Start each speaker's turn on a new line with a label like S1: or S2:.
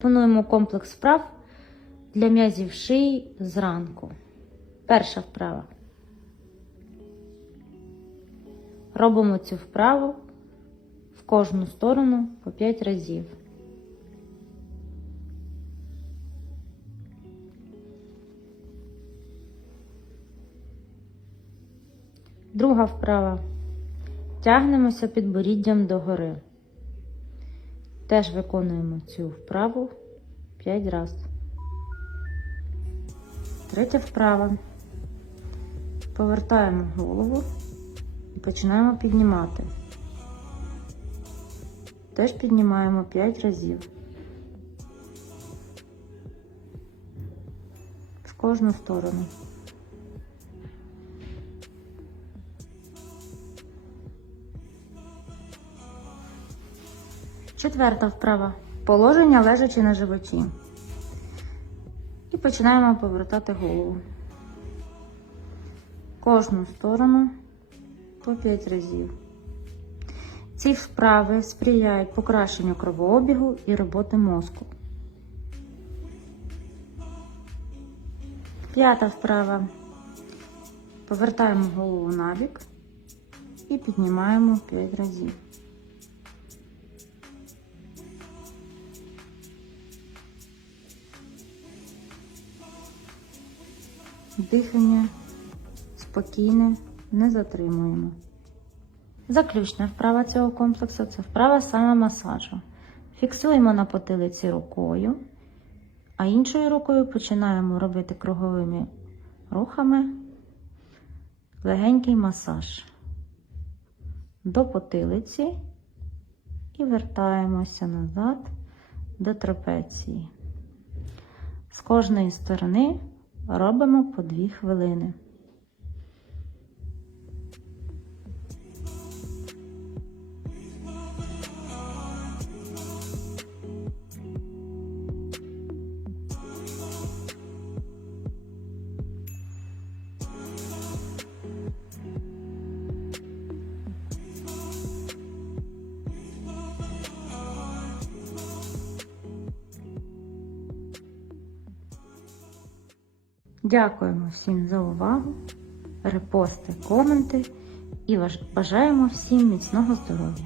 S1: Пропонуємо комплекс вправ для м'язів шиї зранку. Перша вправа. Робимо цю вправу в кожну сторону по 5 разів. Друга вправа. Тягнемося підборіддям догори. Теж виконуємо цю вправу 5 разів. Третя вправа. Повертаємо голову і починаємо піднімати. Теж піднімаємо 5 разів. В кожну сторону. Четверта вправа. Положення лежачи на животі. І починаємо повертати голову. Кожну сторону по 5 разів. Ці вправи сприяють покращенню кровообігу і роботи мозку. П'ята вправа. Повертаємо голову набік і піднімаємо 5 разів. Дихання спокійне, не затримуємо. Заключна вправа цього комплексу це вправа самомасажу. Фіксуємо на потилиці рукою, а іншою рукою починаємо робити круговими рухами легенький масаж до потилиці і вертаємося назад до трапеції. З кожної сторони робимо по 2 хвилини. Дякуємо всім за увагу, репости, коменти і бажаємо всім міцного здоров'я.